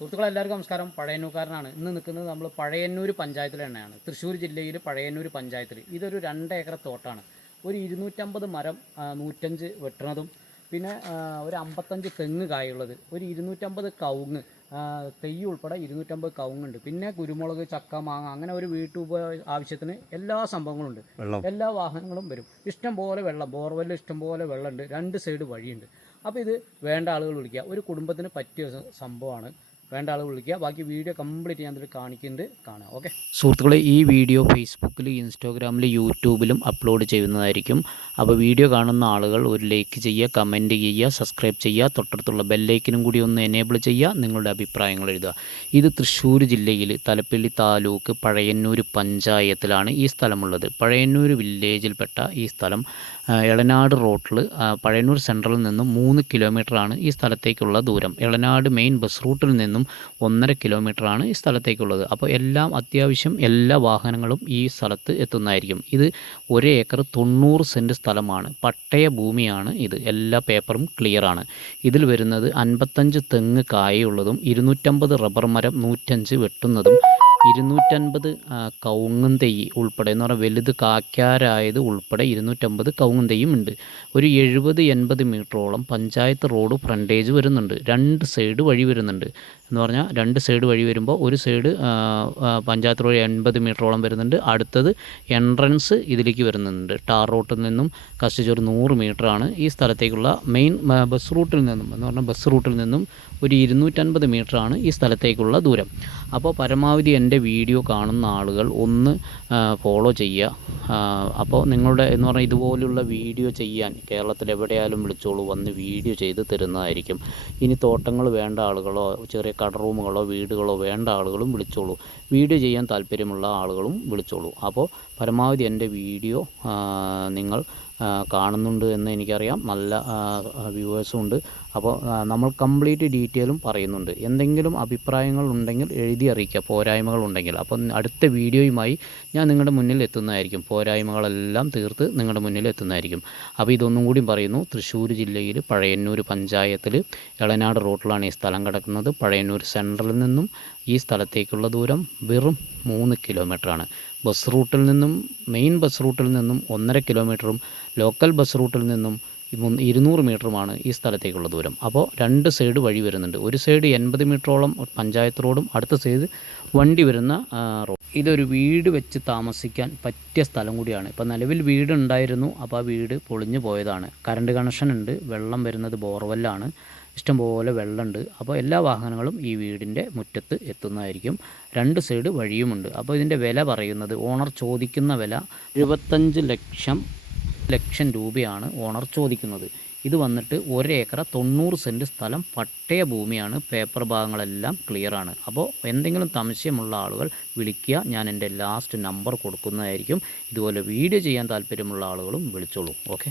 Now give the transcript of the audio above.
സുഹൃത്തുക്കളെല്ലാവർക്കും നമസ്കാരം. പഴയന്നൂർക്കാരനാണ്. ഇന്ന് നിൽക്കുന്നത് നമ്മൾ പഴയന്നൂർ പഞ്ചായത്തിലെ തന്നെയാണ്. തൃശ്ശൂർ ജില്ലയിൽ പഴയന്നൂർ പഞ്ചായത്തിൽ ഇതൊരു 2 ഏക്കർ തോട്ടാണ്. ഒരു 250 മരം 105 വെട്ടണതും പിന്നെ ഒരു 55 തെങ്ങ് കായുള്ളത്, ഒരു 250 കവുങ്ങ് തെയ്യ് ഉൾപ്പെടെ 250 കവുങ്ങുണ്ട്. പിന്നെ കുരുമുളക്, ചക്ക, മാങ്ങ, അങ്ങനെ ഒരു ആവശ്യത്തിന് എല്ലാ സംഭവങ്ങളുണ്ട്. എല്ലാ വാഹനങ്ങളും വരും. ഇഷ്ടം പോലെ വെള്ളം, ബോർവെല്ലിൽ ഇഷ്ടം പോലെ വെള്ളമുണ്ട്. 2 സൈഡ് വഴിയുണ്ട്. അപ്പോൾ ഇത് വേണ്ട ആളുകൾ വിളിക്കുക. ഒരു കുടുംബത്തിന് പറ്റിയ സംഭവമാണ്. വേണ്ട ആൾ വിളിക്കുക. ബാക്കി വീഡിയോ കംപ്ലീറ്റ് ഞാൻ ഇതിൽ കാണിക്കുന്നുണ്ട്, കാണാം. ഓക്കെ സുഹൃത്തുക്കളെ, ഈ വീഡിയോ ഫേസ്ബുക്കിൽ, ഇൻസ്റ്റാഗ്രാമിൽ, യൂട്യൂബിലും അപ്ലോഡ് ചെയ്യുന്നതായിരിക്കും. അപ്പോൾ വീഡിയോ കാണുന്ന ആളുകൾ ഒരു ലൈക്ക് ചെയ്യുക, കമൻറ്റ് ചെയ്യുക, സബ്സ്ക്രൈബ് ചെയ്യുക, തൊട്ടടുത്തുള്ള ബെല്ലൈക്കനും കൂടി ഒന്ന് എനേബിൾ ചെയ്യുക, നിങ്ങളുടെ അഭിപ്രായങ്ങൾ എഴുതുക. ഇത് തൃശ്ശൂർ ജില്ലയിൽ തലപ്പള്ളി താലൂക്ക് പഴയന്നൂർ പഞ്ചായത്തിലാണ് ഈ സ്ഥലമുള്ളത്. പഴയന്നൂർ വില്ലേജിൽപ്പെട്ട ഈ സ്ഥലം എളനാട് റോട്ടിൽ പഴയന്നൂർ സെൻട്രലിൽ നിന്നും 3 കിലോമീറ്ററാണ് ഈ സ്ഥലത്തേക്കുള്ള ദൂരം. എളനാട് മെയിൻ ബസ് റൂട്ടിൽ നിന്നും 1.5 കിലോമീറ്ററാണ് ഈ സ്ഥലത്തേക്കുള്ളത്. അപ്പോൾ എല്ലാം അത്യാവശ്യം എല്ലാ വാഹനങ്ങളും ഈ സ്ഥലത്ത് എത്തുന്നതായിരിക്കും. ഇത് 1 ഏക്കർ 90 സെൻറ്റ് സ്ഥലമാണ്. പട്ടയ ഭൂമിയാണ് ഇത്. എല്ലാ പേപ്പറും ക്ലിയറാണ്. ഇതിൽ വരുന്നത് 55 തെങ്ങ് കായുള്ളതും 250 റബ്ബർ മരം 105 വെട്ടുന്നതും 250 കവുങ്ങും തെയ്യ് ഉൾപ്പെടെ എന്ന് പറഞ്ഞാൽ വലുത് കാക്കാരായത് ഉൾപ്പെടെ 250 കവുങ്ങും തെയ്യും ഉണ്ട്. ഒരു 70-80 മീറ്ററോളം പഞ്ചായത്ത് റോഡ് ഫ്രണ്ടേജ് വരുന്നുണ്ട്. 2 സൈഡ് വഴി വരുന്നുണ്ട്. എന്ന് പറഞ്ഞാൽ 2 സൈഡ് വഴി വരുമ്പോൾ ഒരു സൈഡ് പഞ്ചായത്ത് റോഡ് 80 മീറ്ററോളം വരുന്നുണ്ട്. അടുത്തത് എൻട്രൻസ് ഇതിലേക്ക് വരുന്നുണ്ട്. ടാർ റോട്ടിൽ നിന്നും കഷ്ടിച്ച് ഒരു 100 മീറ്ററാണ് ഈ സ്ഥലത്തേക്കുള്ള മെയിൻ ബസ് റൂട്ടിൽ നിന്നും, എന്ന് പറഞ്ഞാൽ ബസ് റൂട്ടിൽ നിന്നും ഒരു 250 മീറ്ററാണ് ഈ സ്ഥലത്തേക്കുള്ള ദൂരം. അപ്പോൾ പരമാവധി എൻ്റെ വീഡിയോ കാണുന്ന ആളുകൾ ഒന്ന് ഫോളോ ചെയ്യുക. അപ്പോൾ നിങ്ങളുടെ എന്ന് പറഞ്ഞാൽ ഇതുപോലുള്ള വീഡിയോ ചെയ്യാൻ കേരളത്തിൽ എവിടെയായാലും വിളിച്ചോളൂ, വന്ന് വീഡിയോ ചെയ്ത് തരുന്നതായിരിക്കും. ഇനി തോട്ടങ്ങൾ വേണ്ട ആളുകളോ ചെറിയ കട റൂമുകളോ വീടുകളോ വേണ്ട ആളുകളും വിളിച്ചോളൂ. വീഡിയോ ചെയ്യാൻ താല്പര്യമുള്ള ആളുകളും വിളിച്ചോളൂ. അപ്പോൾ പരമാവധി എൻ്റെ വീഡിയോ നിങ്ങൾ കാണുന്നുണ്ട് എന്ന് എനിക്കറിയാം. നല്ല വ്യൂവേഴ്സും ഉണ്ട്. അപ്പോൾ നമ്മൾ കംപ്ലീറ്റ് ഡീറ്റെയിലും പറയുന്നുണ്ട്. എന്തെങ്കിലും അഭിപ്രായങ്ങൾ ഉണ്ടെങ്കിൽ എഴുതി അറിയിക്കുക, പോരായ്മകൾ ഉണ്ടെങ്കിൽ. അപ്പം അടുത്ത വീഡിയോയുമായി ഞാൻ നിങ്ങളുടെ മുന്നിൽ എത്തുന്നതായിരിക്കും. പോരായ്മകളെല്ലാം തീർത്ത് നിങ്ങളുടെ മുന്നിൽ എത്തുന്നതായിരിക്കും. അപ്പോൾ ഇതൊന്നും കൂടി പറയുന്നു. തൃശ്ശൂർ ജില്ലയിൽ പഴയന്നൂർ പഞ്ചായത്തിൽ എളനാട് റോട്ടിലാണ് ഈ സ്ഥലം കിടക്കുന്നത്. പഴയന്നൂർ സെൻട്രലിൽ നിന്നും ഈ സ്ഥലത്തേക്കുള്ള ദൂരം വെറും 3 കിലോമീറ്ററാണ്. ബസ് റൂട്ടിൽ നിന്നും, മെയിൻ ബസ് റൂട്ടിൽ നിന്നും 1.5 കിലോമീറ്ററും ലോക്കൽ ബസ് റൂട്ടിൽ നിന്നും 200 മീറ്ററുമാണ് ഈ സ്ഥലത്തേക്കുള്ള ദൂരം. അപ്പോൾ 2 സൈഡ് വഴി വരുന്നുണ്ട്. ഒരു സൈഡ് 80 മീറ്ററോളം പഞ്ചായത്ത് റോഡും അടുത്ത സൈഡ് വണ്ടി വരുന്ന റോഡ്. ഇതൊരു വീട് വെച്ച് താമസിക്കാൻ പറ്റിയ സ്ഥലം കൂടിയാണ്. ഇപ്പോൾ നിലവിൽ വീട് ഉണ്ടായിരുന്നു. അപ്പോൾ ആ വീട് പൊളിഞ്ഞു പോയതാണ്. കറണ്ട് കണക്ഷൻ ഉണ്ട്. വെള്ളം വരുന്നത് ബോർവെല്ലാണ്. ഇഷ്ടംപോലെ വെള്ളമുണ്ട്. അപ്പോൾ എല്ലാ വാഹനങ്ങളും ഈ വീടിൻ്റെ മുറ്റത്ത് എത്തുന്നതായിരിക്കും. 2 സൈഡ് വഴിയുമുണ്ട്. അപ്പോൾ ഇതിൻ്റെ വില പറയുന്നത്, ഓണർ ചോദിക്കുന്ന വില 25 ലക്ഷം രൂപയാണ് ഓണർ ചോദിക്കുന്നത്. ഇത് വന്നിട്ട് 1 ഏക്കർ 90 സെൻറ്റ് സ്ഥലം, പട്ടയ ഭൂമിയാണ്. പേപ്പർ ഭാഗങ്ങളെല്ലാം ക്ലിയറാണ്. അപ്പോൾ എന്തെങ്കിലും സംശയമുള്ള ആളുകൾ വിളിക്കുക. ഞാൻ എൻ്റെ ലാസ്റ്റ് നമ്പർ കൊടുക്കുന്നതായിരിക്കും. ഇതുപോലെ വീഡിയോ ചെയ്യാൻ താല്പര്യമുള്ള ആളുകളും വിളിച്ചോളൂ. ഓക്കെ.